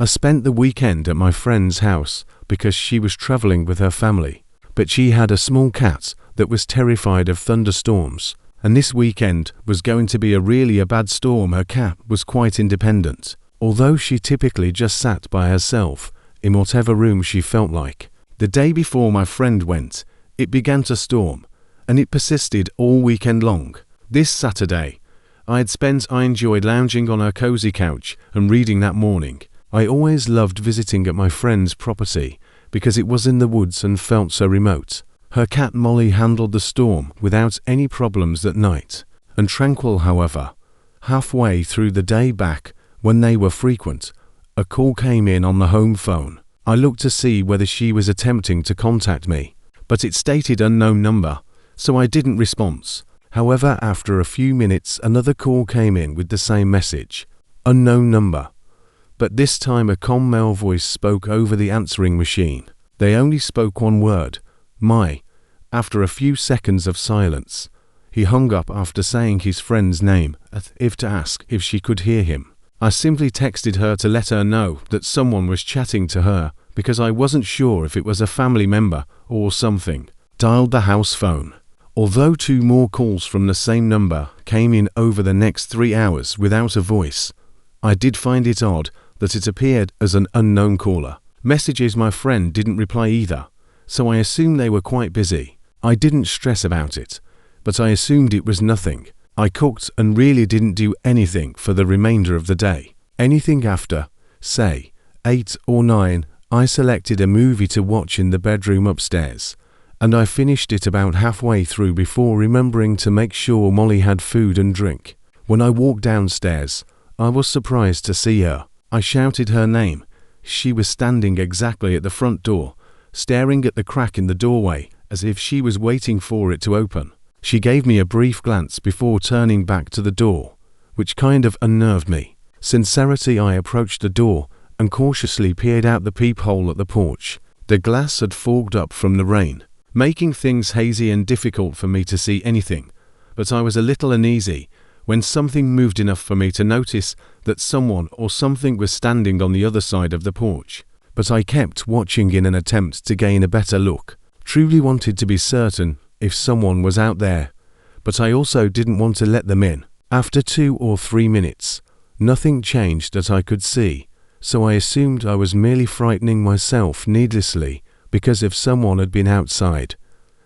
I spent the weekend at my friend's house because she was traveling with her family, but she had a small cat that was terrified of thunderstorms, and this weekend was going to be a bad storm. Her cat was quite independent, although she typically just sat by herself in whatever room she felt like. The day before my friend went, it began to storm, and it persisted all weekend long. This Saturday, I enjoyed lounging on her cozy couch and reading that morning. I always loved visiting at my friend's property because it was in the woods and felt so remote. Her cat Molly handled the storm without any problems that night, and tranquil. However, halfway through the day back, when they were frequent, a call came in on the home phone. I looked to see whether she was attempting to contact me, but it stated unknown number, so I didn't respond. However, after a few minutes, another call came in with the same message, unknown number. But this time a calm male voice spoke over the answering machine. They only spoke one word, "My." After a few seconds of silence, he hung up after saying his friend's name, as if to ask if she could hear him. I simply texted her to let her know that someone was chatting to her because I wasn't sure if it was a family member or something. Dialed the house phone. Although 2 more calls from the same number came in over the next 3 hours without a voice, I did find it odd that it appeared as an unknown caller. Messages my friend didn't reply either, so I assumed they were quite busy. I didn't stress about it, but I assumed it was nothing. I cooked and really didn't do anything for the remainder of the day. Anything after, say, 8 or 9, I selected a movie to watch in the bedroom upstairs, and I finished it about halfway through before remembering to make sure Molly had food and drink. When I walked downstairs, I was surprised to see her. I shouted her name. She was standing exactly at the front door, staring at the crack in the doorway as if she was waiting for it to open. She gave me a brief glance before turning back to the door, which kind of unnerved me. Sincerity, I approached the door and cautiously peered out the peephole at the porch. The glass had fogged up from the rain, making things hazy and difficult for me to see anything, but I was a little uneasy when something moved enough for me to notice that someone or something was standing on the other side of the porch. But I kept watching in an attempt to gain a better look. Truly wanted to be certain if someone was out there, but I also didn't want to let them in. After 2 or 3 minutes, nothing changed that I could see, so I assumed I was merely frightening myself needlessly because if someone had been outside,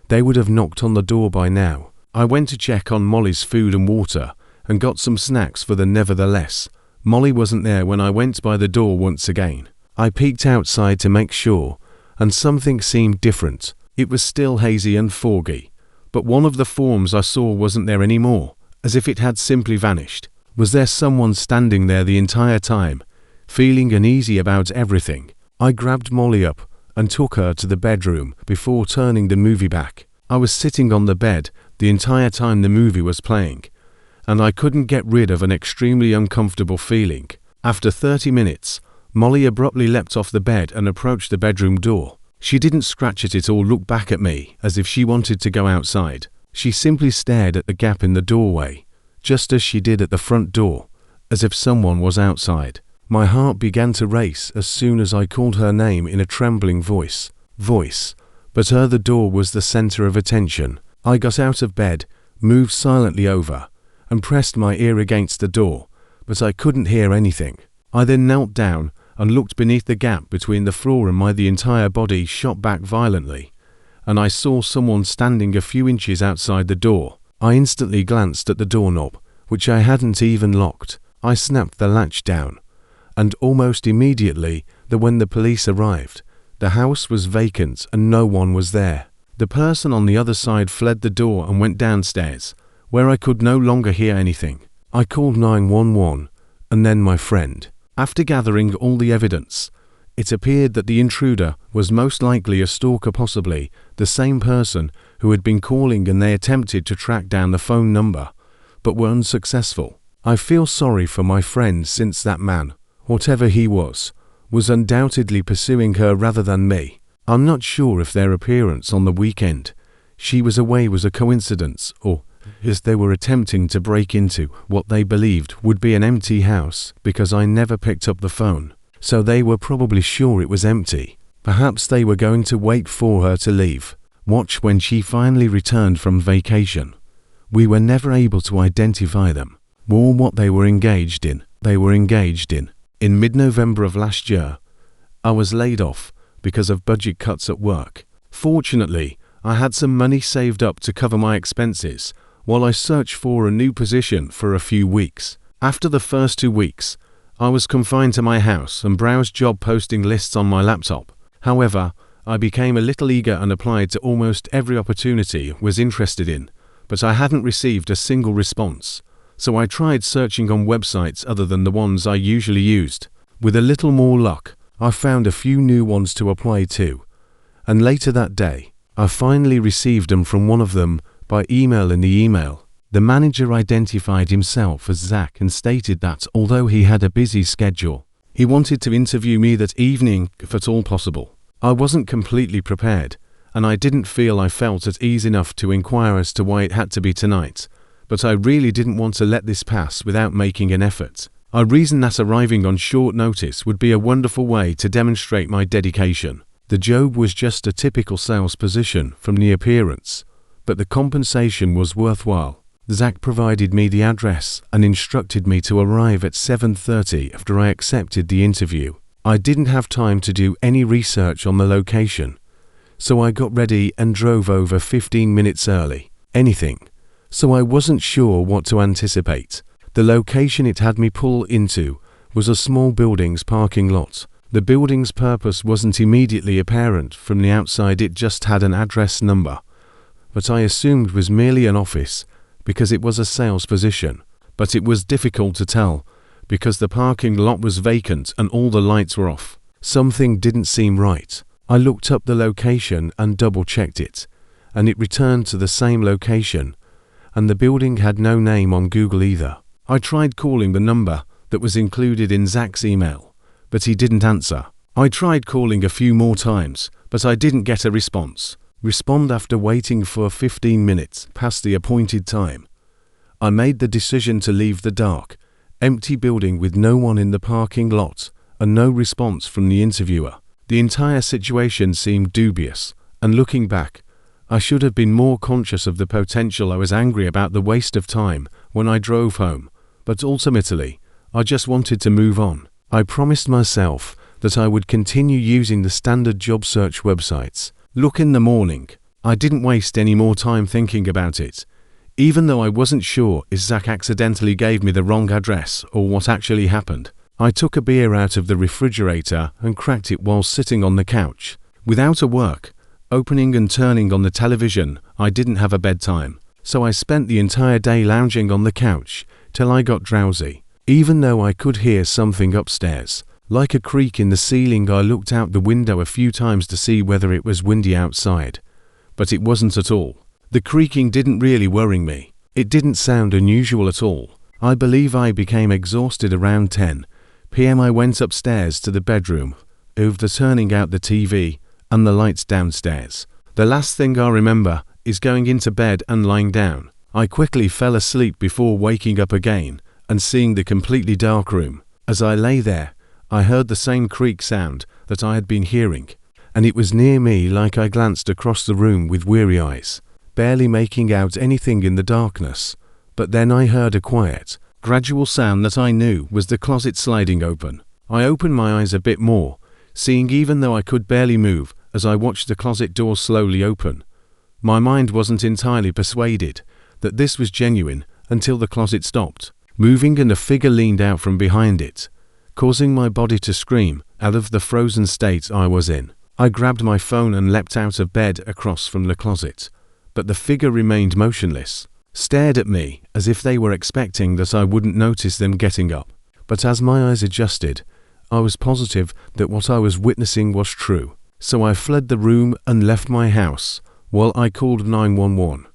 they would have knocked on the door by now. I went to check on Molly's food and water and got some snacks for them. Nevertheless, Molly wasn't there when I went by the door once again. I peeked outside to make sure, and something seemed different. It was still hazy and foggy, but one of the forms I saw wasn't there anymore, as if it had simply vanished. Was there someone standing there the entire time? Feeling uneasy about everything, I grabbed Molly up and took her to the bedroom before turning the movie back. I was sitting on the bed the entire time the movie was playing, and I couldn't get rid of an extremely uncomfortable feeling. After 30 minutes, Molly abruptly leapt off the bed and approached the bedroom door. She didn't scratch at it or look back at me as if she wanted to go outside. She simply stared at the gap in the doorway, just as she did at the front door, as if someone was outside. My heart began to race as soon as I called her name in a trembling voice, but the door was the center of attention. I got out of bed, moved silently over, and pressed my ear against the door, but I couldn't hear anything. I then knelt down and looked beneath the gap between the floor and the entire body shot back violently, and I saw someone standing a few inches outside the door. I instantly glanced at the doorknob, which I hadn't even locked. I snapped the latch down, and almost immediately, when the police arrived, the house was vacant and no one was there. The person on the other side fled the door and went downstairs, where I could no longer hear anything. I called 911 and then my friend. After gathering all the evidence, it appeared that the intruder was most likely a stalker, possibly the same person who had been calling, and they attempted to track down the phone number, but were unsuccessful. I feel sorry for my friend since that man, whatever he was undoubtedly pursuing her rather than me. I'm not sure if their appearance on the weekend she was away was a coincidence, or as they were attempting to break into what they believed would be an empty house, because I never picked up the phone. so they were probably sure it was empty. Perhaps they were going to wait for her to leave, watch when she finally returned from vacation. We were never able to identify them, or what they were engaged in. In mid-November of last year, I was laid off because of budget cuts at work. Fortunately, I had some money saved up to cover my expenses while I searched for a new position for a few weeks. After the first 2 weeks, I was confined to my house and browsed job posting lists on my laptop. However, I became a little eager and applied to almost every opportunity I was interested in, but I hadn't received a single response. So I tried searching on websites other than the ones I usually used. With a little more luck, I found a few new ones to apply to, and later that day, I finally received them from one of them by email. In the email, the manager identified himself as Zach and stated that although he had a busy schedule, he wanted to interview me that evening if at all possible. I wasn't completely prepared, and I didn't feel I felt at ease enough to inquire as to why it had to be tonight, but I really didn't want to let this pass without making an effort. I reasoned that arriving on short notice would be a wonderful way to demonstrate my dedication. The job was just a typical sales position from the appearance, but the compensation was worthwhile. Zach provided me the address and instructed me to arrive at 7:30 after I accepted the interview. I didn't have time to do any research on the location, so I got ready and drove over 15 minutes early. So I wasn't sure what to anticipate. The location it had me pull into was a small building's parking lot. The building's purpose wasn't immediately apparent from the outside. It just had an address number, but I assumed was merely an office because it was a sales position. But it was difficult to tell because the parking lot was vacant and all the lights were off. Something didn't seem right. I looked up the location and double-checked it, and it returned to the same location, and the building had no name on Google either. I tried calling the number that was included in Zach's email, but he didn't answer. I tried calling a few more times, but I didn't get a response. After waiting for 15 minutes past the appointed time, I made the decision to leave the dark, empty building with no one in the parking lot and no response from the interviewer. The entire situation seemed dubious, and looking back, I should have been more conscious of the potential. I was angry about the waste of time when I drove home, but ultimately, I just wanted to move on. I promised myself that I would continue using the standard job search websites. Look in the morning. I didn't waste any more time thinking about it, even though I wasn't sure if Zach accidentally gave me the wrong address or what actually happened. I took a beer out of the refrigerator and cracked it while sitting on the couch. Without a work, opening and turning on the television, I didn't have a bedtime, so I spent the entire day lounging on the couch till I got drowsy. Even though I could hear something upstairs, like a creak in the ceiling, I looked out the window a few times to see whether it was windy outside, but it wasn't at all. The creaking didn't really worry me. It didn't sound unusual at all. I believe I became exhausted around 10 p.m. I went upstairs to the bedroom, after turning out the TV and the lights downstairs. The last thing I remember is going into bed and lying down. I quickly fell asleep before waking up again and seeing the completely dark room. As I lay there, I heard the same creak sound that I had been hearing, and it was near me. Like I glanced across the room with weary eyes, barely making out anything in the darkness, but then I heard a quiet, gradual sound that I knew was the closet sliding open. I opened my eyes a bit more, seeing even though I could barely move as I watched the closet door slowly open. My mind wasn't entirely persuaded that this was genuine until the closet stopped moving and a figure leaned out from behind it, causing my body to scream out of the frozen state I was in. I grabbed my phone and leapt out of bed across from the closet, but the figure remained motionless, stared at me as if they were expecting that I wouldn't notice them getting up. But as my eyes adjusted, I was positive that what I was witnessing was true. So I fled the room and left my house while I called 911.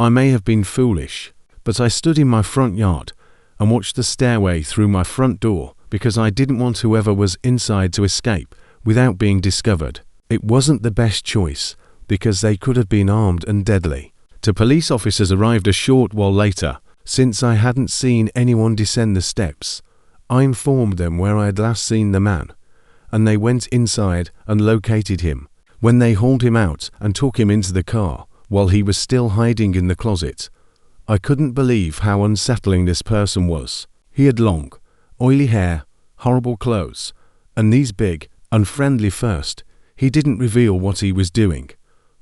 I may have been foolish, but I stood in my front yard and watched the stairway through my front door because I didn't want whoever was inside to escape without being discovered. It wasn't the best choice because they could have been armed and deadly. The police officers arrived a short while later. Since I hadn't seen anyone descend the steps, I informed them where I had last seen the man, and they went inside and located him. When they hauled him out and took him into the car while he was still hiding in the closet, I couldn't believe how unsettling this person was. He had long, oily hair, horrible clothes, and these big, unfriendly first. He didn't reveal what he was doing,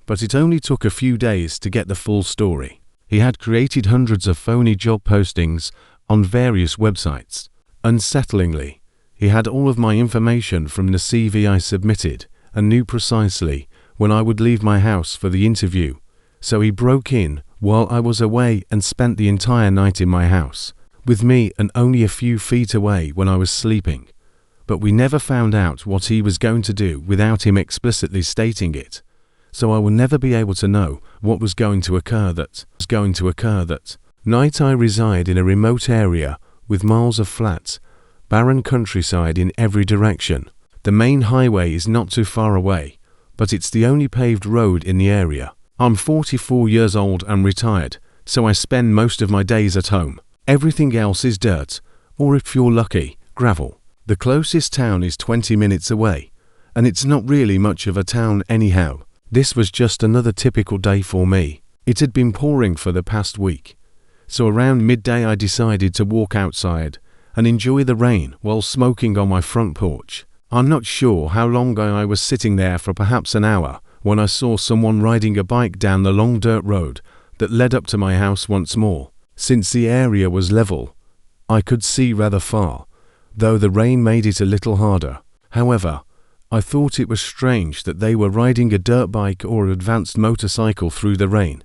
but it only took a few days to get the full story. He had created hundreds of phony job postings on various websites. Unsettlingly, he had all of my information from the CV I submitted and knew precisely when I would leave my house for the interview, so he broke in while I was away and spent the entire night in my house, with me and only a few feet away when I was sleeping. But we never found out what he was going to do without him explicitly stating it, so I will never be able to know what was going to occur that night. I reside in a remote area with miles of flat, barren countryside in every direction. The main highway is not too far away, but it's the only paved road in the area. I'm 44 years old and retired, so I spend most of my days at home. Everything else is dirt, or if you're lucky, gravel. The closest town is 20 minutes away, and it's not really much of a town anyhow. This was just another typical day for me. It had been pouring for the past week, so around midday I decided to walk outside and enjoy the rain while smoking on my front porch. I'm not sure how long I was sitting there, for perhaps an hour, when I saw someone riding a bike down the long dirt road that led up to my house once more. Since the area was level, I could see rather far, though the rain made it a little harder. However, I thought it was strange that they were riding a dirt bike or advanced motorcycle through the rain,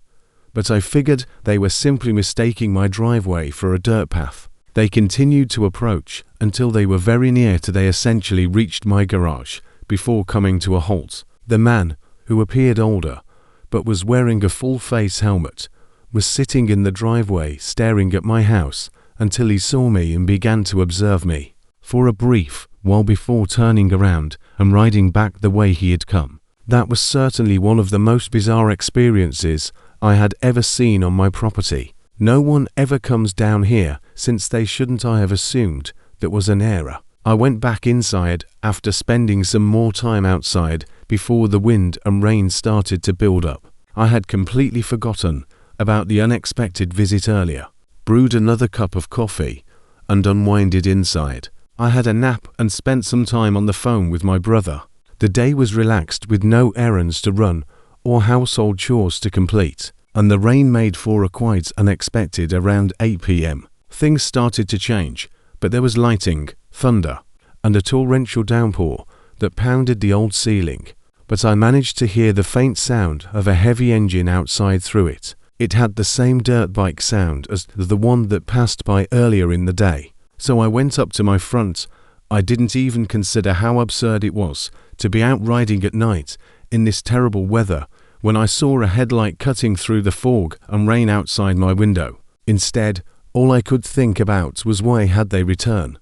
but I figured they were simply mistaking my driveway for a dirt path. They continued to approach until they were very near to they essentially reached my garage before coming to a halt. The man, who appeared older but was wearing a full-face helmet, was sitting in the driveway staring at my house until he saw me and began to observe me for a brief while before turning around and riding back the way he had come. That was certainly one of the most bizarre experiences I had ever seen on my property. No one ever comes down here, since they shouldn't. I have assumed that was an error. I went back inside after spending some more time outside before the wind and rain started to build up. I had completely forgotten about the unexpected visit earlier, brewed another cup of coffee, and unwinded inside. I had a nap and spent some time on the phone with my brother. The day was relaxed with no errands to run or household chores to complete, and the rain made for a quite unexpected around 8 p.m. Things started to change, but there was lightning, thunder, and a torrential downpour that pounded the old ceiling, but I managed to hear the faint sound of a heavy engine outside through it. It had the same dirt bike sound as the one that passed by earlier in the day. So I went up to my front. I didn't even consider how absurd it was to be out riding at night in this terrible weather when I saw a headlight cutting through the fog and rain outside my window. Instead, all I could think about was why had they returned.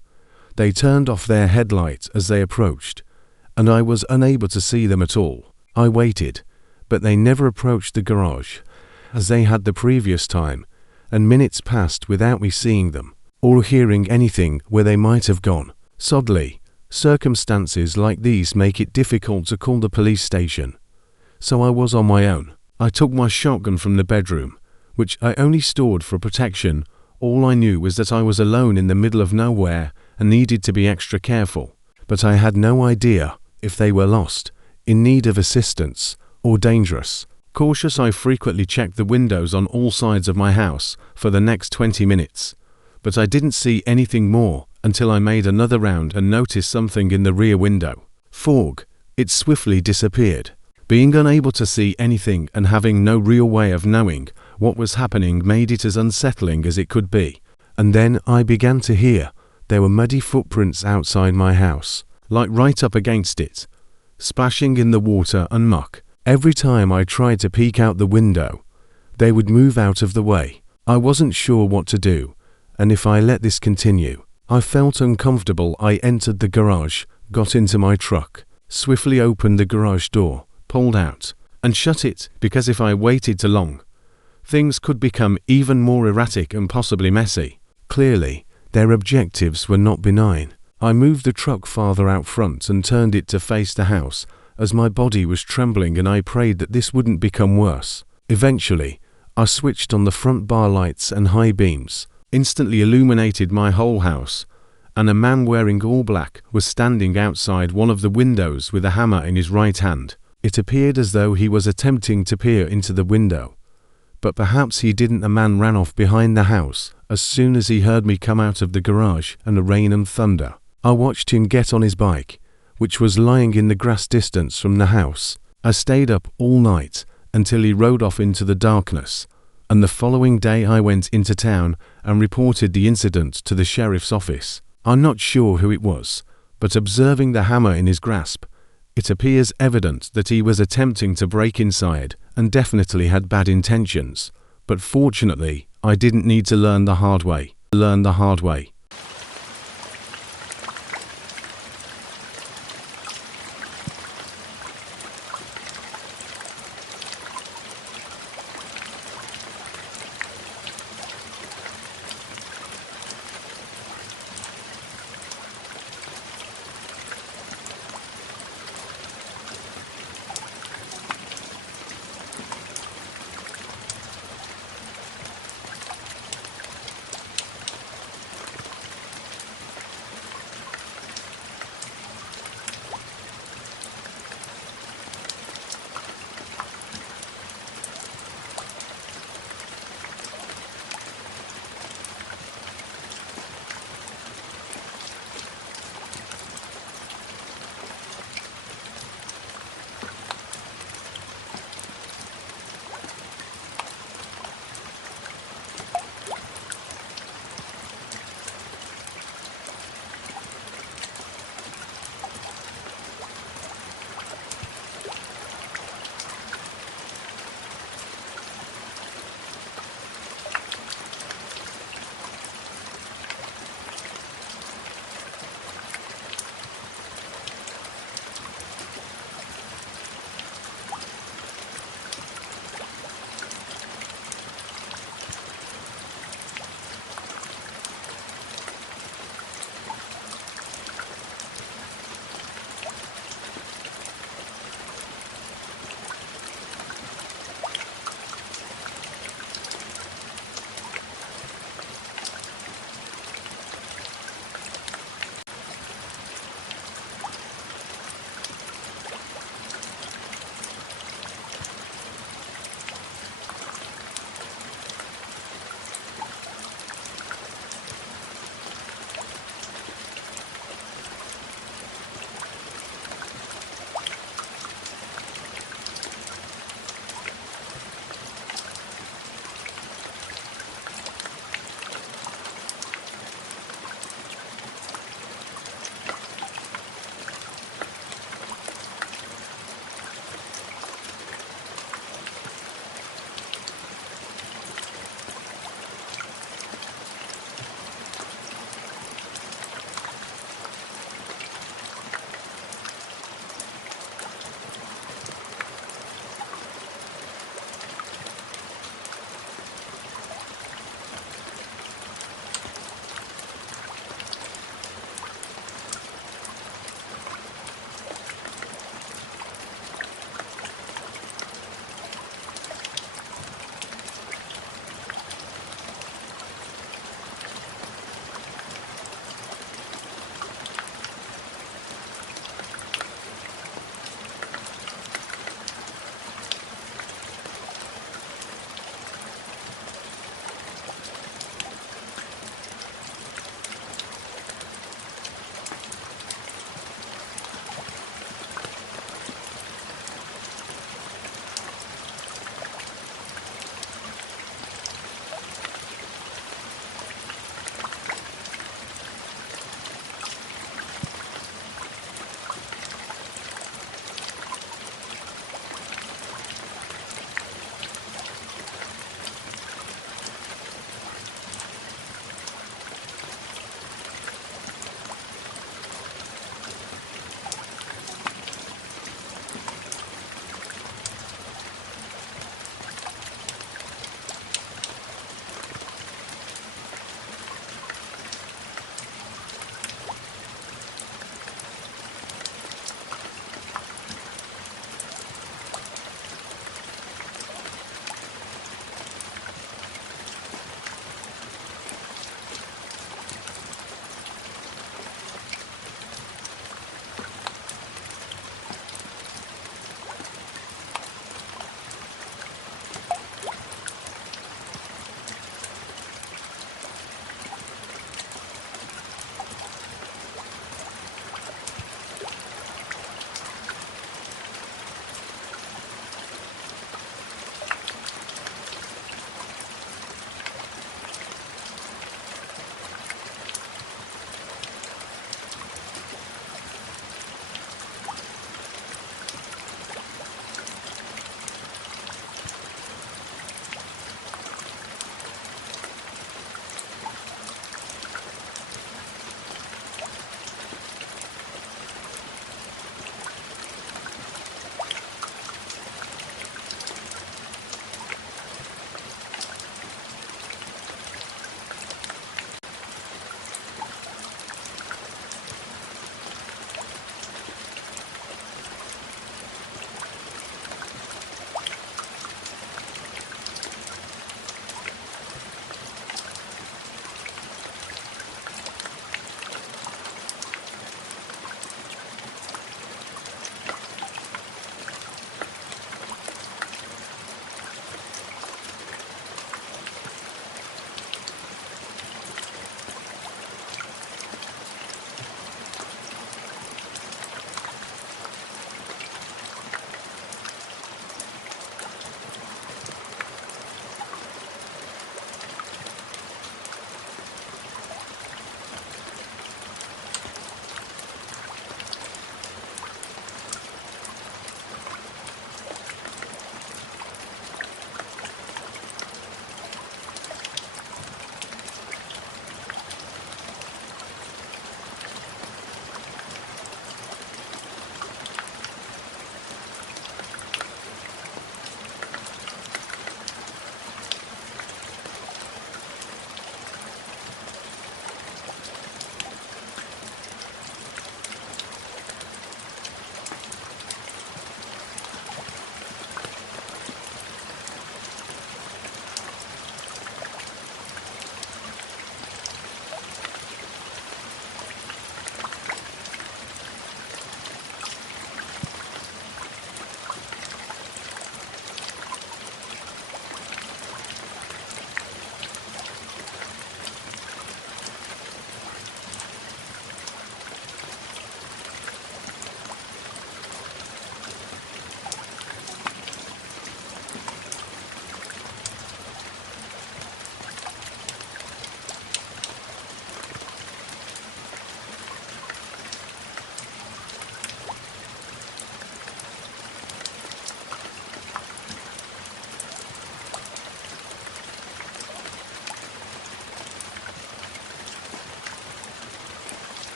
They turned off their headlight as they approached, and I was unable to see them at all. I waited, but they never approached the garage, as they had the previous time, and minutes passed without me seeing them or hearing anything where they might have gone. Sadly, circumstances like these make it difficult to call the police station, so I was on my own. I took my shotgun from the bedroom, which I only stored for protection. All I knew was that I was alone in the middle of nowhere and needed to be extra careful, but I had no idea if they were lost, in need of assistance, or dangerous. Cautious, I frequently checked the windows on all sides of my house for the next 20 minutes, but I didn't see anything more until I made another round and noticed something in the rear window. Fog. It swiftly disappeared. Being unable to see anything and having no real way of knowing what was happening made it as unsettling as it could be. And then I began to hear there were muddy footprints outside my house, like right up against it, splashing in the water and muck. Every time I tried to peek out the window, they would move out of the way. I wasn't sure what to do, and if I let this continue, I felt uncomfortable. I entered the garage, got into my truck, swiftly opened the garage door, pulled out, and shut it, because if I waited too long, things could become even more erratic and possibly messy. Clearly, Their objectives were not benign. I moved the truck farther out front and turned it to face the house, as my body was trembling and I prayed that this wouldn't become worse. Eventually, I switched on the front bar lights and high beams, instantly illuminated my whole house, and a man wearing all black was standing outside one of the windows with a hammer in his right hand. It appeared as though he was attempting to peer into the window, but perhaps he didn't. The man ran off behind the house as soon as he heard me come out of the garage and the rain and thunder. I watched him get on his bike, which was lying in the grass distance from the house. I stayed up all night until he rode off into the darkness, and the following day I went into town and reported the incident to the sheriff's office. I'm not sure who it was, but observing the hammer in his grasp, it appears evident that he was attempting to break inside and definitely had bad intentions. But fortunately, I didn't need to learn the hard way.